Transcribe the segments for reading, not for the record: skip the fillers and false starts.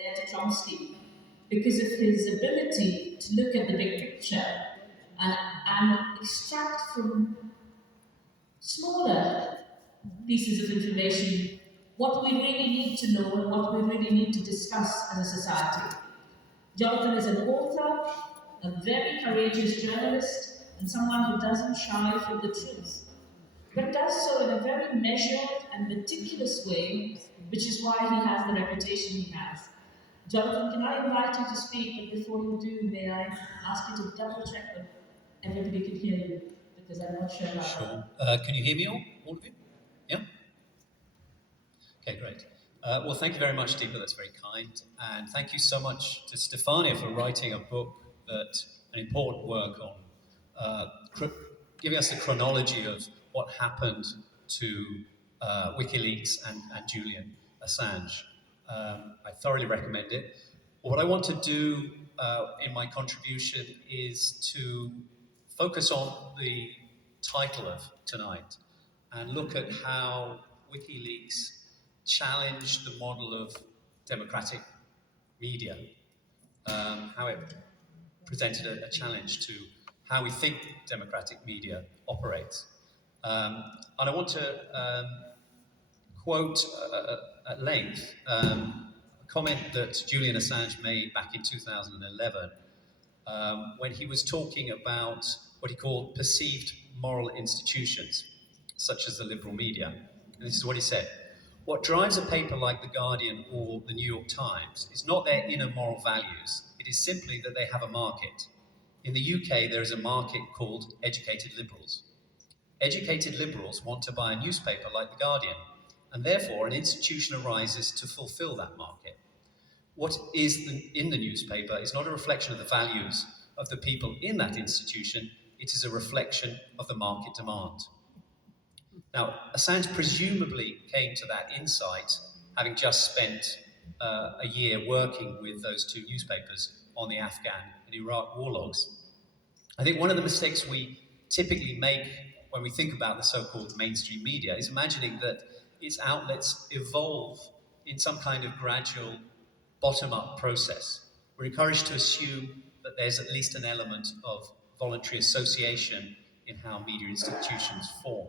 there to Chomsky because of his ability to look at the big picture and extract from smaller pieces of information what we really need to know and what we really need to discuss as a society. Johnathan is an author, a very courageous journalist, and someone who doesn't shy from the truth, but does so in a very measured and meticulous way, which is why he has the reputation he has. Johnathan, can I invite you to speak? But before you do, may I ask you to double check that everybody can hear you, because I'm not sure about Sure. Can you hear me all of you? Yeah? Okay, great. Well, thank you very much, Deepa. That's very kind. And thank you so much to Stefania for writing a book an important work on giving us a chronology of what happened to WikiLeaks and Julian Assange. I thoroughly recommend it. What I want to do in my contribution is to focus on the title of tonight and look at how WikiLeaks challenged the model of democratic media, how it presented a challenge to how we think democratic media operates. And I want to quote at length a comment that Julian Assange made back in 2011 when he was talking about what he called perceived moral institutions, such as the liberal media. And this is what he said. What drives a paper like The Guardian or The New York Times is not their inner moral values. It is simply that they have a market. In the UK, there is a market called educated liberals. Educated liberals want to buy a newspaper like The Guardian, and therefore an institution arises to fulfill that market. What is in the newspaper is not a reflection of the values of the people in that institution, it is a reflection of the market demand. Now, Assange presumably came to that insight having just spent a year working with those two newspapers on the Afghan and Iraq war logs. I think one of the mistakes we typically make when we think about the so-called mainstream media is imagining that its outlets evolve in some kind of gradual bottom-up process. We're encouraged to assume that there's at least an element of voluntary association in how media institutions form.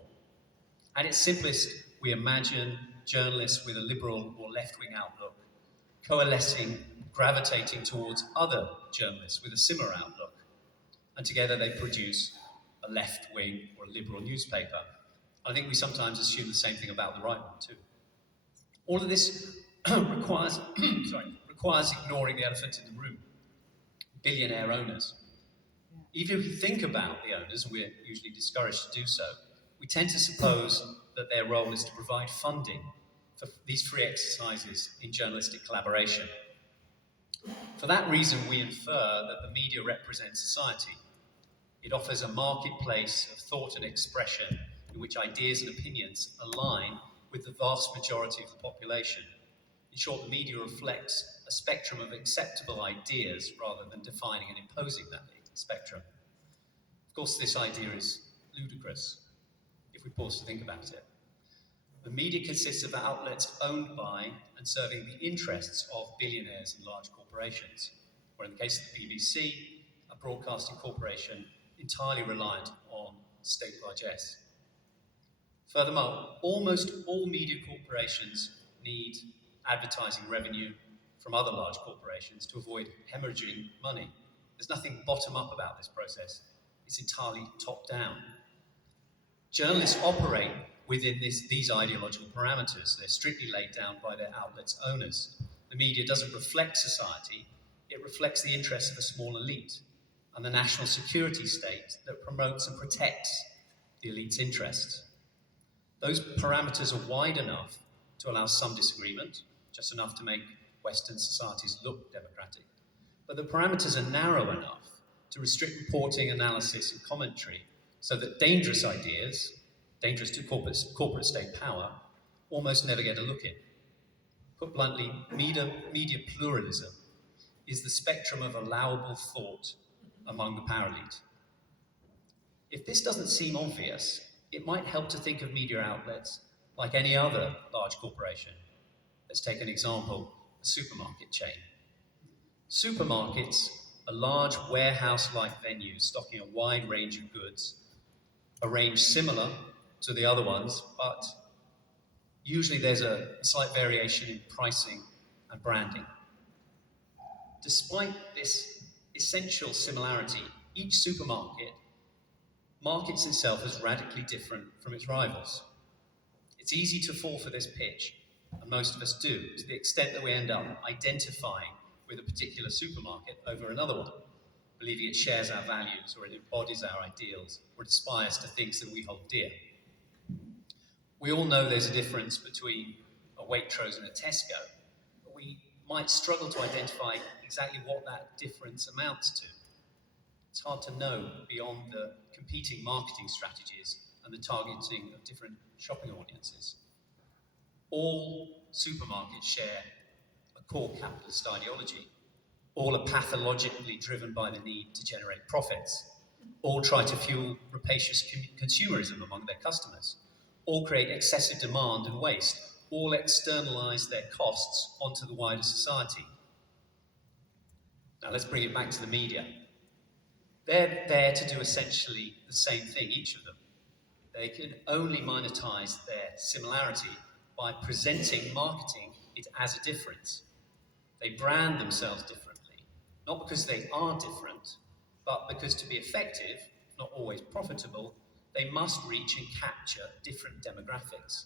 At its simplest, we imagine journalists with a liberal or left-wing outlook coalescing, gravitating towards other journalists with a similar outlook, and together they produce a left-wing or a liberal newspaper. I think we sometimes assume the same thing about the right one too. All of this requires ignoring the elephant in the room, billionaire owners. Even if we think about the owners, and we're usually discouraged to do so, we tend to suppose that their role is to provide funding for these free exercises in journalistic collaboration. For that reason, we infer that the media represents society. It offers a marketplace of thought and expression in which ideas and opinions align with the vast majority of the population. In short, the media reflects a spectrum of acceptable ideas rather than defining and imposing that spectrum. Of course, this idea is ludicrous if we pause to think about it. The media consists of outlets owned by and serving the interests of billionaires and large corporations, or in the case of the BBC, a broadcasting corporation entirely reliant on state largesse. Furthermore, almost all media corporations need advertising revenue from other large corporations to avoid hemorrhaging money. There's nothing bottom-up about this process. It's entirely top-down. Journalists operate within these ideological parameters. They're strictly laid down by their outlets' owners. The media doesn't reflect society, it reflects the interests of a small elite and the national security state that promotes and protects the elite's interests. Those parameters are wide enough to allow some disagreement, just enough to make Western societies look democratic. But the parameters are narrow enough to restrict reporting, analysis, and commentary so that dangerous ideas, dangerous to corporate state power, almost never get a look in. Put bluntly, media pluralism is the spectrum of allowable thought among the power elite. If this doesn't seem obvious, it might help to think of media outlets like any other large corporation. Let's take an example, a supermarket chain. Supermarkets are large warehouse-like venues stocking a wide range of goods, arranged similar to the other ones, but usually there's a slight variation in pricing and branding. Despite this essential similarity, each supermarket markets itself as radically different from its rivals. It's easy to fall for this pitch, and most of us do, to the extent that we end up identifying with a particular supermarket over another one, believing it shares our values, or it embodies our ideals, or it aspires to things that we hold dear. We all know there's a difference between a Waitrose and a Tesco, but we might struggle to identify exactly what that difference amounts to. It's hard to know beyond the competing marketing strategies and the targeting of different shopping audiences. All supermarkets share a core capitalist ideology. All are pathologically driven by the need to generate profits. All try to fuel rapacious consumerism among their customers. All create excessive demand and waste. All externalize their costs onto the wider society. Now let's bring it back to the media. They're there to do essentially the same thing, each of them. They can only monetize their similarity by marketing it as a difference. They brand themselves differently, not because they are different, but because to be effective, not always profitable, they must reach and capture different demographics.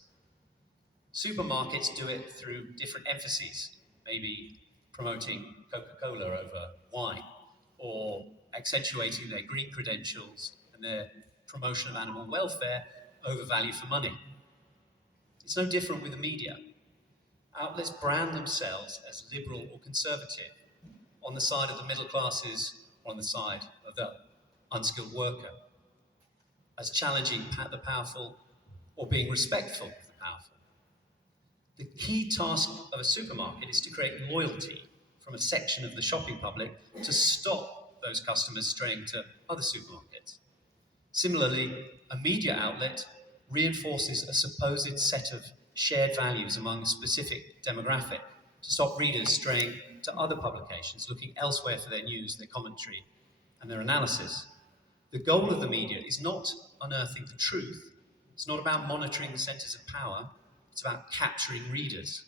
Supermarkets do it through different emphases, maybe promoting Coca-Cola over wine, or accentuating their green credentials and their promotion of animal welfare over value for money. It's no different with the media. Outlets brand themselves as liberal or conservative, on the side of the middle classes or on the side of the unskilled worker, as challenging the powerful or being respectful of the powerful. The key task of a supermarket is to create loyalty from a section of the shopping public to stop those customers straying to other supermarkets. Similarly, a media outlet reinforces a supposed set of shared values among a specific demographic to stop readers straying to other publications, looking elsewhere for their news, their commentary, and their analysis. The goal of the media is not unearthing the truth. It's not about monitoring the centres of power. It's about capturing readers.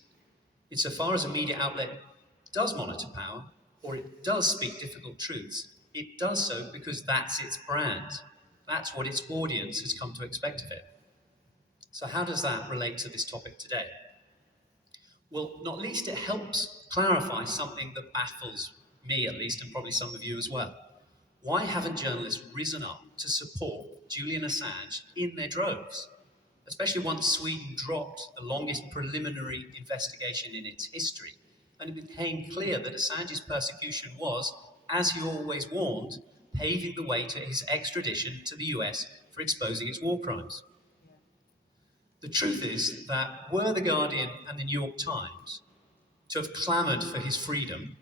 Insofar as a media outlet does monitor power, or it does speak difficult truths, it does so because that's its brand. That's what its audience has come to expect of it. So how does that relate to this topic today? Well, not least it helps clarify something that baffles me at least, and probably some of you as well. Why haven't journalists risen up to support Julian Assange in their droves? Especially once Sweden dropped the longest preliminary investigation in its history, and it became clear that Assange's persecution was, as he always warned, paving the way to his extradition to the US for exposing its war crimes. The truth is that were The Guardian and the New York Times to have clamoured for his freedom,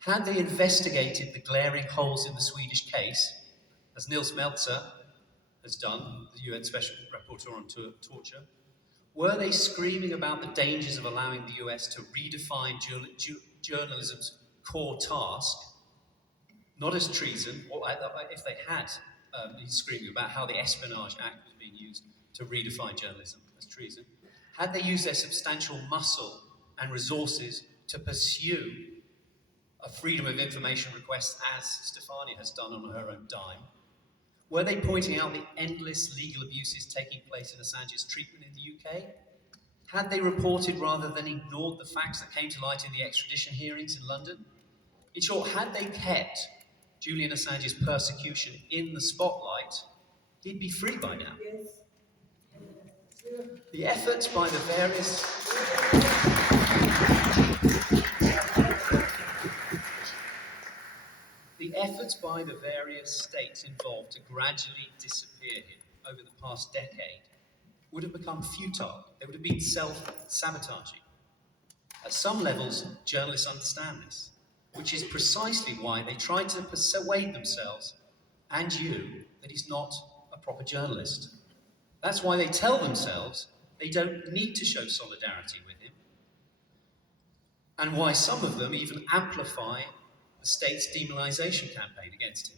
had they investigated the glaring holes in the Swedish case, as Nils Melzer has done, the UN Special Rapporteur on Torture, were they screaming about the dangers of allowing the US to redefine journalism's core task, not as treason, or if they had been screaming about how the Espionage Act was being used to redefine journalism as treason, had they used their substantial muscle and resources to pursue a freedom of information request as Stefania has done on her own dime, were they pointing out the endless legal abuses taking place in Assange's treatment in the UK? Had they reported rather than ignored the facts that came to light in the extradition hearings in London? In short, had they kept Julian Assange's persecution in the spotlight, he'd be free by now. Yes. The efforts by the various states involved to gradually disappear him over the past decade would have become futile. They would have been self-sabotaging. At some levels, journalists understand this, which is precisely why they try to persuade themselves and you that he's not a proper journalist. That's why they tell themselves they don't need to show solidarity with him. and why some of them even amplify the state's demonisation campaign against him.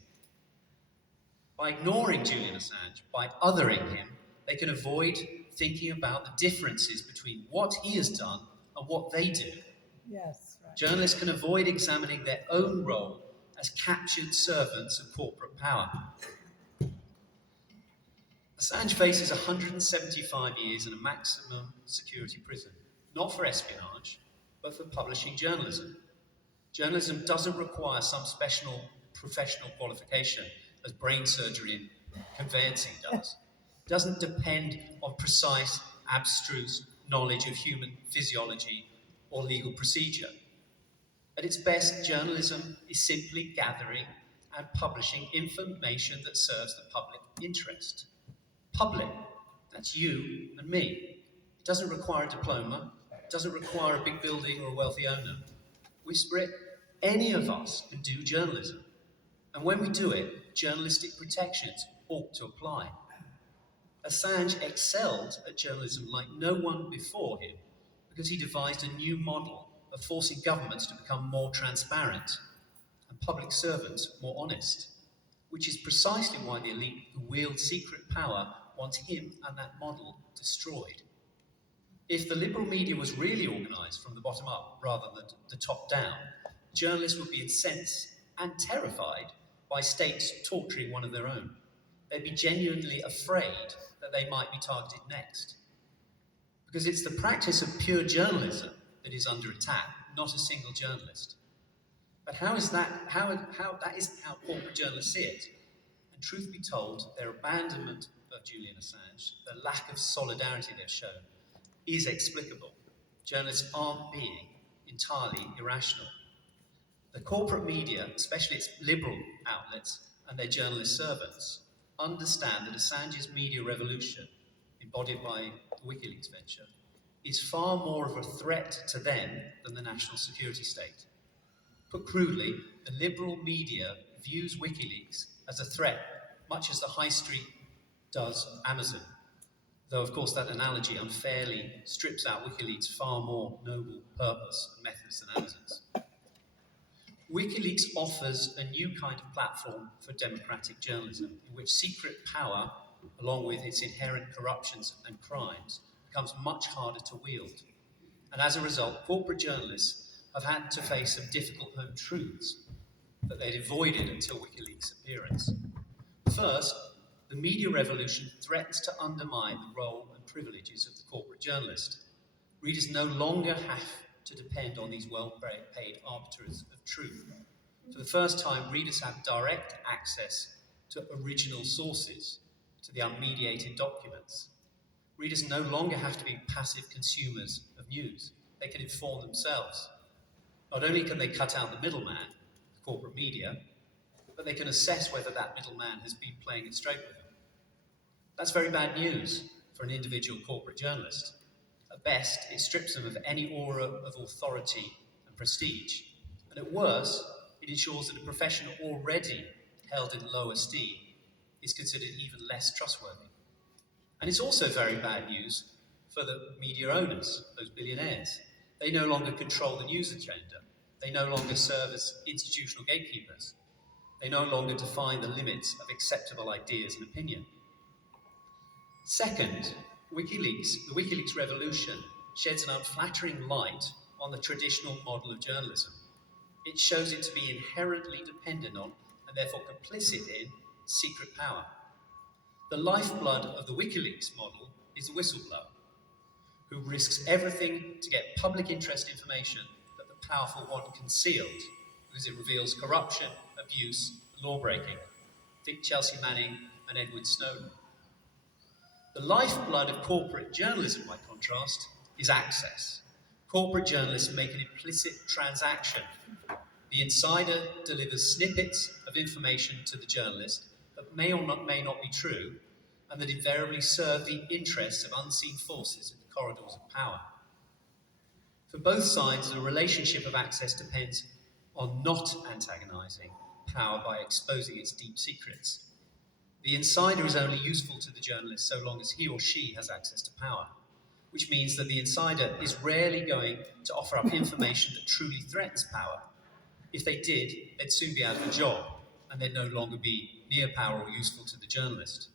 By ignoring Julian Assange, by othering him, they can avoid thinking about the differences between what he has done and what they do. Yes, right. Journalists can avoid examining their own role as captured servants of corporate power. Assange faces 175 years in a maximum security prison, not for espionage, but for publishing journalism. Journalism doesn't require some special professional qualification, as brain surgery and conveyancing does. It doesn't depend on precise, abstruse knowledge of human physiology or legal procedure. At its best, journalism is simply gathering and publishing information that serves the public interest. Public, that's you and me. It doesn't require a diploma, it doesn't require a big building or a wealthy owner. Whisper it, any of us can do journalism. And when we do it, journalistic protections ought to apply. Assange excelled at journalism like no one before him because he devised a new model of forcing governments to become more transparent and public servants more honest, which is precisely why the elite who wield secret power want him and that model destroyed. If the liberal media was really organised from the bottom up rather than the top down, journalists would be incensed and terrified by states torturing one of their own. They'd be genuinely afraid that they might be targeted next. Because it's the practice of pure journalism that is under attack, not a single journalist. But how is that? How that isn't how corporate journalists see it. And truth be told, their abandonment of Julian Assange, the lack of solidarity they've shown, is explicable. Journalists aren't being entirely irrational. The corporate media, especially its liberal outlets and their journalist servants, understand that Assange's media revolution, embodied by the WikiLeaks venture, is far more of a threat to them than the national security state. Put crudely, the liberal media views WikiLeaks as a threat, much as the high street does Amazon. Though, of course, that analogy unfairly strips out WikiLeaks' far more noble purpose and methods than Amazon's. WikiLeaks offers a new kind of platform for democratic journalism, in which secret power, along with its inherent corruptions and crimes, becomes much harder to wield. And as a result, corporate journalists have had to face some difficult home truths that they'd avoided until WikiLeaks' appearance. First, the media revolution threatens to undermine the role and privileges of the corporate journalist. Readers no longer have to depend on these well-paid arbiters of truth. For the first time, readers have direct access to original sources, to the unmediated documents. Readers no longer have to be passive consumers of news. They can inform themselves. Not only can they cut out the middleman, the corporate media, but they can assess whether that middleman has been playing it straight with them. That's very bad news for an individual corporate journalist. At best, it strips them of any aura of authority and prestige. And at worst, it ensures that a profession already held in low esteem is considered even less trustworthy. And it's also very bad news for the media owners, those billionaires. They no longer control the news agenda. They no longer serve as institutional gatekeepers. They no longer define the limits of acceptable ideas and opinion. Second, the WikiLeaks revolution sheds an unflattering light on the traditional model of journalism. It shows it to be inherently dependent on, and therefore complicit in, secret power. The lifeblood of the WikiLeaks model is the whistleblower, who risks everything to get public interest information that the powerful want concealed, because it reveals corruption, abuse, and law-breaking. Think Chelsea Manning and Edward Snowden. The lifeblood of corporate journalism, by contrast, is access. Corporate journalists make an implicit transaction. The insider delivers snippets of information to the journalist that may or may not be true, and that invariably serve the interests of unseen forces in the corridors of power. For both sides, the relationship of access depends on not antagonising power by exposing its deep secrets. The insider is only useful to the journalist so long as he or she has access to power. which means that the insider is rarely going to offer up information that truly threatens power. If they did, they'd soon be out of a job, and they'd no longer be near power or useful to the journalist.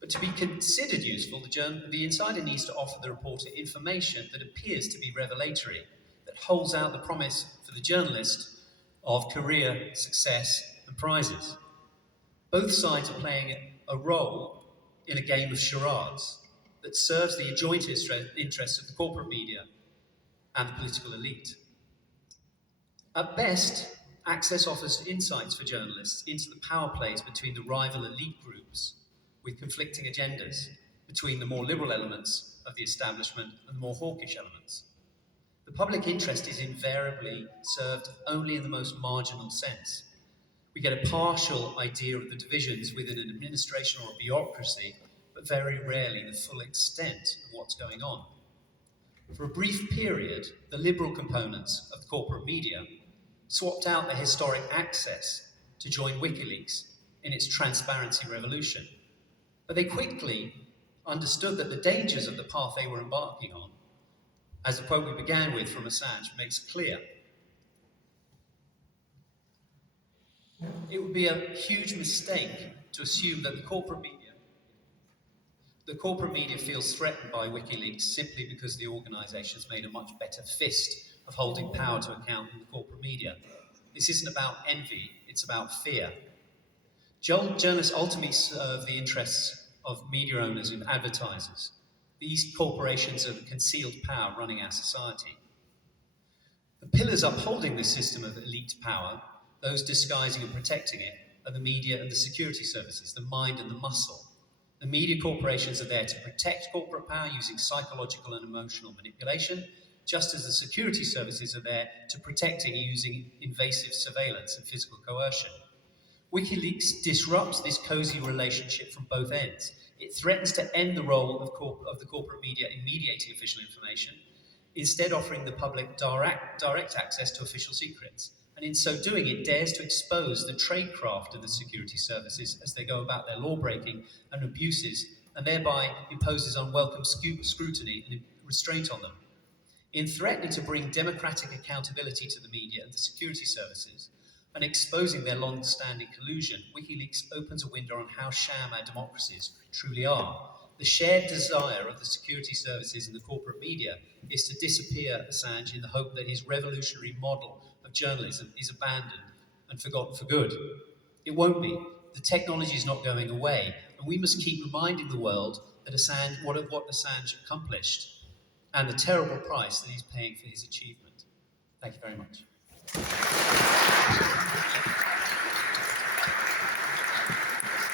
But to be considered useful, the insider needs to offer the reporter information that appears to be revelatory, that holds out the promise for the journalist of career, success, and prizes. Both sides are playing a role in a game of charades that serves the joint interests of the corporate media and the political elite. At best, Access offers insights for journalists into the power plays between the rival elite groups with conflicting agendas, between the more liberal elements of the establishment and the more hawkish elements. The public interest is invariably served only in the most marginal sense. We get a partial idea of the divisions within an administration or a bureaucracy, but very rarely the full extent of what's going on. For a brief period, the liberal components of the corporate media swapped out their historic Access to join WikiLeaks in its transparency revolution. But they quickly understood that the dangers of the path they were embarking on, as the quote we began with from Assange makes clear, it would be a huge mistake to assume that the corporate media feels threatened by WikiLeaks simply because the organisation's made a much better fist of holding power to account than the corporate media. This isn't about envy, it's about fear. Journalists ultimately serve the interests of media owners and advertisers. These corporations are the concealed power running our society. The pillars upholding this system of elite power, those disguising and protecting it, are the media and the security services, the mind and the muscle. The media corporations are there to protect corporate power using psychological and emotional manipulation, just as the security services are there to protect it using invasive surveillance and physical coercion. WikiLeaks disrupts this cosy relationship from both ends. It threatens to end the role of the corporate media in mediating official information, instead offering the public direct access to official secrets. And in so doing, it dares to expose the tradecraft of the security services as they go about their law-breaking and abuses, and thereby imposes unwelcome scrutiny and restraint on them. In threatening to bring democratic accountability to the media and the security services, and exposing their long-standing collusion, WikiLeaks opens a window on how sham our democracies truly are. The shared desire of the security services and the corporate media is to disappear Assange in the hope that his revolutionary model of journalism is abandoned and forgotten for good. It won't be. The technology is not going away, and we must keep reminding the world that what Assange accomplished and the terrible price that he's paying for his achievement. Thank you very much.